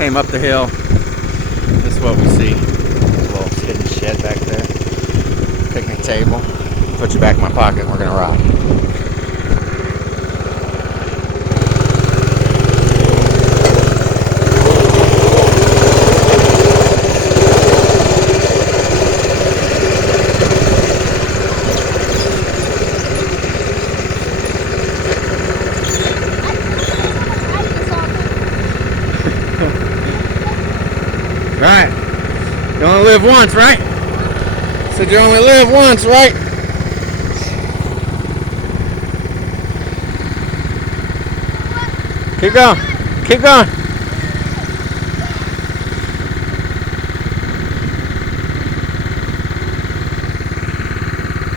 came up the hill. This is what we see. There's a little hidden shed back there. Picnic table. Put you back in my pocket and we're gonna ride. Right. You only live once, right? Said you only live once, right? Keep going. Keep going.